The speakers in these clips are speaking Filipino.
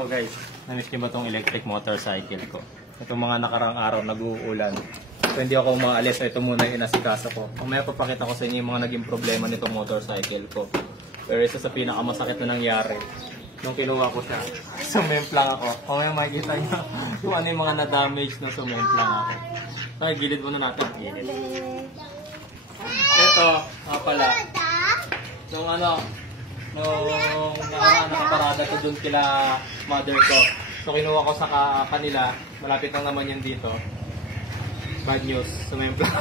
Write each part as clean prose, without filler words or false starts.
So guys, namiss niyo ba itong electric motorcycle ko? Itong mga nakarang araw nag-uulan. So hindi ako umaalis. Ito muna yung inasikaso ko. Mamaya papakita ko sa inyo yung mga naging problema nitong motorcycle ko. Pero isa sa pinakamasakit na nangyari, nung kinuha ko siya, sumemplang ako. Mamaya makikita nyo kung ano yung mga na-damage na sumemplang ako. Ay, gilid muna natin. Gilid. Ito, pala. Nung nakaparada ko dun kila mother ko. So kinuha ko sa kanila, malapit lang naman yun dito. Bad news, sumemplang.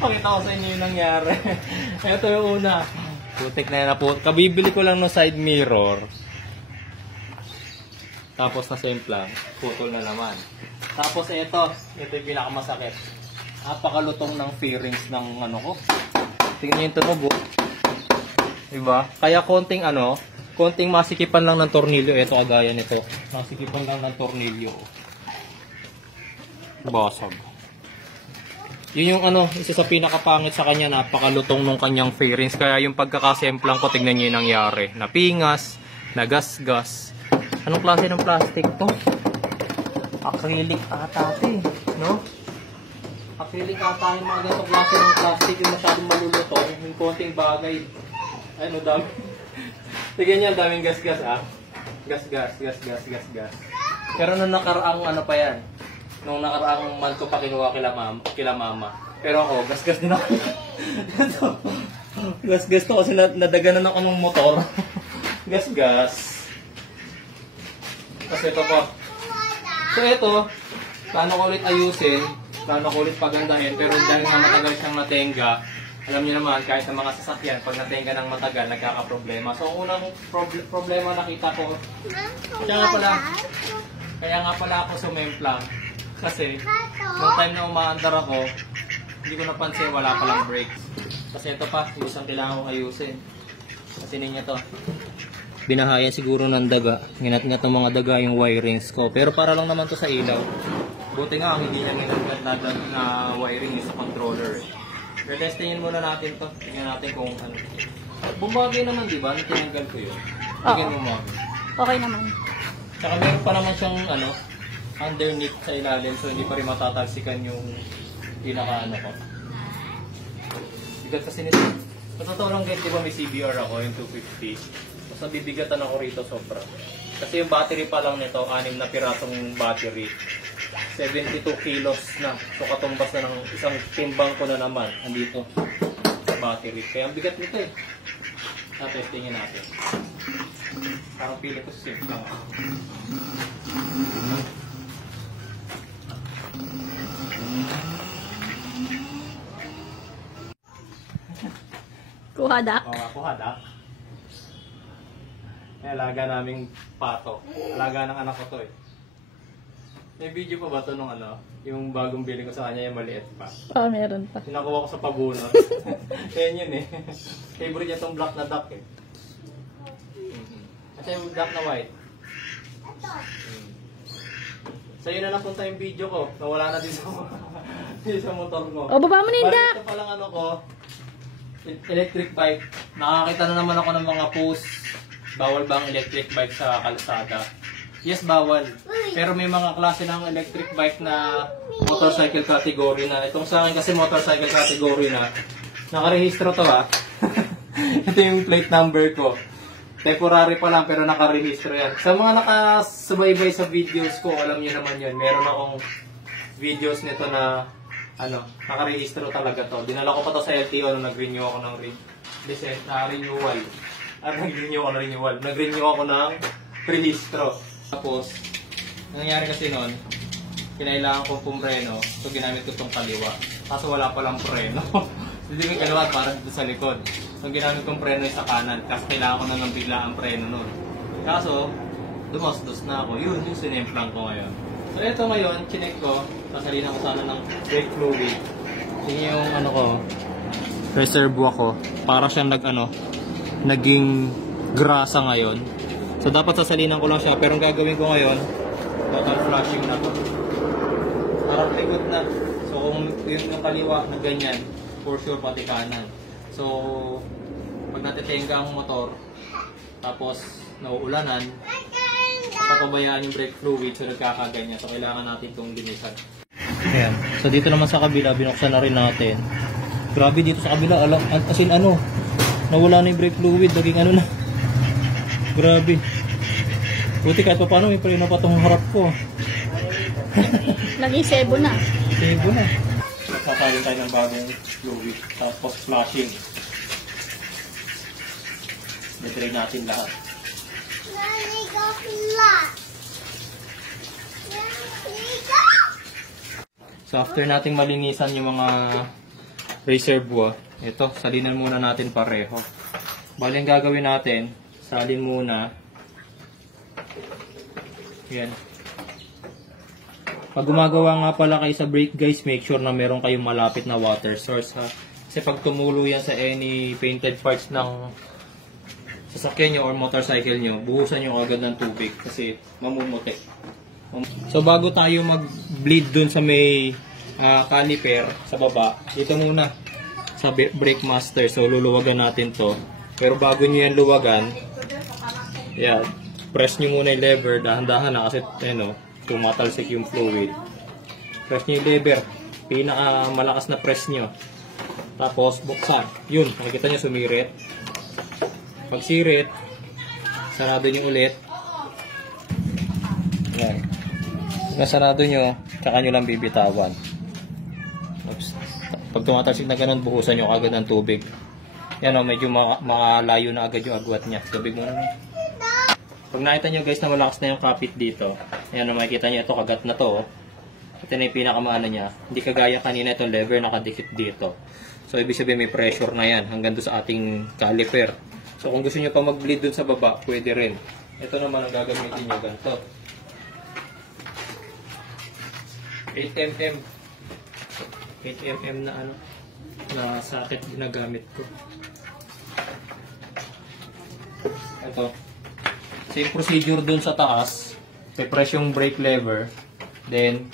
Pakita ko sa inyo yung nangyari. Ito yung una. Putik na yan na po. Kabibili ko lang ng side mirror. Tapos nasemplang. Putol na naman. Tapos ito yung pinakamasakit. Napakalutong ng fairings ng ano ko. Tingnan nyo yung tunog. Diba? Kaya konting masikipan lang ng tornilyo. Ito agaya nito. Masikipan lang ng tornilyo. Basag. Yun yung isa sa pinakapangit sa kanya, napakalutong nung kanyang fairings. Kaya yung pagkakasemplang ko, tingnan nyo yung nangyari. Napingas, nagasgas. Anong klase ng plastic to? Acrylic ata ito, no? Acrylic ata yung mga ganitong klase ng plastic, yung masyadong malulutong, yung konting bagay. Ay, no, dami. Tignan nyo, daming gas-gas, Gas-gas. Pero nung nakaraang pa yan, nung nakaraang month ko pa kinuha kila mama. Pero ako, gas-gas din ako. Gas-gas to kasi nadaganan ako ng motor. Gas-gas. Kasi ito po. So ito, plano ko ulit ayusin, plano ko ulit pagandahin, pero dahil nga matagal siyang natenga, alam niyo naman, kahit sa mga sasakyan, pag natenga ng matagal, nagkakaproblema. So ang unang problema nakita ko, kaya nga pala ako sumemplang. Kasi, noong time na umaandar ako, hindi ko napansin, wala palang brakes. Kasi ito pa, isang kailangan kong ayusin. Kasi ninyo to. Binahayan siguro ng daga. Nginat-ngat ng mga daga yung wirings ko. Pero para lang naman to sa ilaw. Buti nga, hindi niya nginat-ngat na wiring sa controller. Pero testingin muna natin to. Tingnan natin kung ano. Bumagay naman, di ba? Tinanggal ko yun. Tingnan mo. Okay naman. Saka meron pa naman siyang underneath sa ilalim, so hindi pa rin matatalsikan yung pinaka ko. Bigat kasi nito. Sa totoo lang guys, di ba may CBR ako, yung 250. Mas nabibigatan ako rito sobra. Kasi yung battery pa lang nito, 6 na pirasong battery. 72 kilos na. So katumbas na ng isang timbang ko na naman. Andito sa battery. Kaya ang bigat nito eh. Testingin natin. Parang pili ko safe lang ako. Kuhadak. Kuhadak. Alaga naming pato. Alaga ng anak ko to eh. May video pa ba ito nung yung bagong bili ko sa kanya yung maliit pa? Meron pa. Sinakuha ko sa pabunot. Kaya yun eh. Favorite niya itong black na duck eh. Kasi yung black na white. Sa'yo na napunta yung video ko. Nawala na din sa motor mo. Baba mo na yung duck! Ito palang ko. Electric bike. Nakakita na naman ako ng mga post. Bawal ba ang electric bike sa kalsada? Yes, bawal. Pero may mga klase ng electric bike na motorcycle category na. Itong sa akin kasi motorcycle category na. Nakarehistro to Ito yung plate number ko. Temporary pa lang pero nakarehistro yan. Sa mga nakasubaybay sa videos ko, alam niyo naman yun. Meron akong videos nito na nakarehistro talaga to. Dinala ko pa to sa LTO nung nag-renew ako ng renewal. Nag-renew ako ng rehistro. Tapos, nangyari kasi nun, kinailangan kong pumpreno, so ginamit ko itong kaliwa. Kaso wala palang preno. Hindi ko kaliwa para dito sa likod. So ginamit kong preno sa kanan, kasi kailangan ko na ng bigla ang preno nun. Kaso, dumasdos na ako. Yun yung sinemplang ko ngayon. So ito ngayon, chinek ko, sasalina ko sana ng brake fluid. Yun yung reservoir ko. Para siyang naging grasa ngayon. So dapat sasalinan ko lang siya, pero ang gagawin ko ngayon, total flushing na to. Parang likod na. So kung yung kaliwa na ganyan, for sure pati kanan. So pag natitenga ang motor, tapos nauulanan, papabayaan yung brake fluid so nagkakaganyan. So kailangan natin itong linisan. Ayan. So dito naman sa kabila, binuksan na rin natin. Grabe dito sa kabila, as in ano, nawala na yung brake fluid, naging ano na. Grabe. Buti kahit pa paano may preno pa itong harap ko. Naging sebo na. Sebo na. Nagpapalit tayo ng bagong fluid. Tapos flashing. Nitry natin lahat. So after nating malinisan yung mga reservoir, ito, salinan muna natin pareho. Bali ang gagawin natin, salin muna. Yan. Pag gumagawa nga pala kayo sa brake guys, make sure na meron kayong malapit na water source ha. Kasi pag tumulo yan sa any painted parts ng sasakyan nyo or motorcycle nyo, buhusan nyo agad ng tubig kasi mamumuti. So bago tayo mag-bleed dun sa may caliper sa baba, dito muna sa brake master. So luluwagan natin to. Pero bago nyo yan luwagan, yan, press nyo muna yung lever, dahan-dahan na kasi tumatalsik yung fluid. Press nyo yung lever, pinaka malakas na press nyo. Tapos buksan. Yun, nakikita nyo sumirit. Pag sirit, sarado nyo ulit. Yan. Pag sarado nyo, tsaka nyo lang bibitawan. Pag tumatalsik na ganun, buhusan nyo agad ng tubig. Yan o, medyo makalayo na agad yung agwat niya. Tubig mo na. Pag nakita nyo guys na malakas na yung kapit dito, ayan o, makikita nyo ito, kagat na to. Ito na yung pinakamaano niya. Hindi kagaya kanina itong lever nakadikit dito. So, ibig sabihin may pressure na yan hanggang doon sa ating caliper. So, kung gusto nyo pa mag-bleed dun sa baba, pwede rin. Ito naman ang gagamitin nyo ganito. 8mm. 8mm na na socket ginagamit ko. Ito. Same procedure dun sa taas. I-press yung brake lever. Then,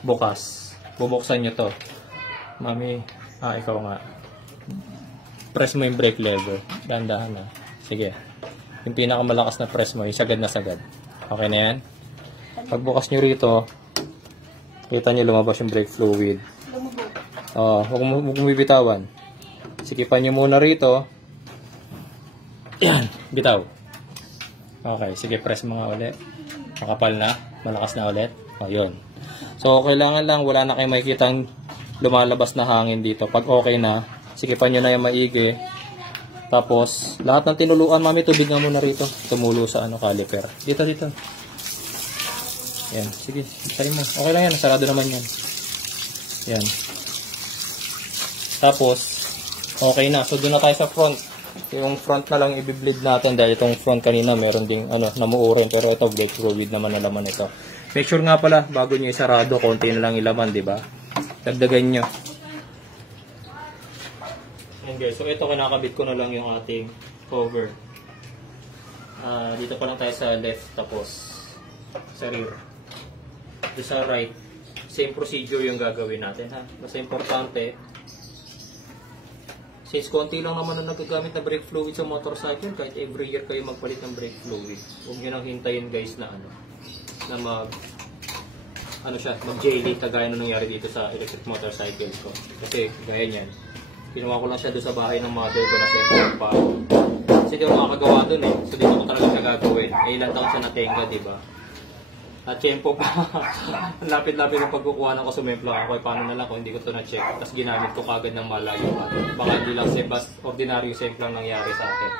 bukas. Bubuksan nyo to. Mami, ikaw nga. Press mo yung brake lever. Dahan-dahan na. Sige. Yung pinakamalakas na press mo, yung sagad na sagad. Okay na yan? Pagbukas nyo rito, kita nyo lumabas yung brake fluid. Huwag mo bibitawan. Sikipan nyo muna rito. Yan. Bitaw. Okay. Sige, press mga ulit. Makapal na. Malakas na ulit. Yun. So, kailangan lang, wala na kayong makikitang lumalabas na hangin dito. Pag okay na, sikipan nyo na yung maigi. Tapos, lahat ng tinuluan, mami, tubig nga muna rito. Tumulo sa caliper. Dito. Yan. Sige, sarin mo. Okay lang yan. Sarado naman yan. Yan. Tapos, okay na. So, doon na tayo sa front. Yung front na lang i-bleed natin dahil itong front kanina meron ding namuurin. Pero ito, brake fluid naman na laman ito. Make sure nga pala, bago nyo isarado, konti na lang ilaman, di ba? Dagdagan nyo. And guys, so ito kinakabit ko na lang yung ating cover. Dito pa lang tayo sa left, tapos sa rear. Dito sa right, same procedure yung gagawin natin ha. Basta importante, since konti lang naman na nagagamit na brake fluid sa motorcycle, kahit every year kayo magpalit ng brake fluid, huwag nyo nang hintayin guys na mag-jelly kagaya na nangyari dito sa electric motorcycle ko. Kasi gaya niyan, ginawa ko lang siya doon sa bahay ng mother ko na siyempre pa. Kasi di ako makakagawa doon eh. So dito ko talaga siya gagawin. Ilan taon siya natenga, di ba? At tiyempo pa. Lapit-lapit ng pagkukuha ng sumemplang ako. Paano na lang kung hindi ko ito na-check. Tapos ginamit ko kagad ng malayo. Baka hindi lang ordinaryo semplang nangyari sa akin.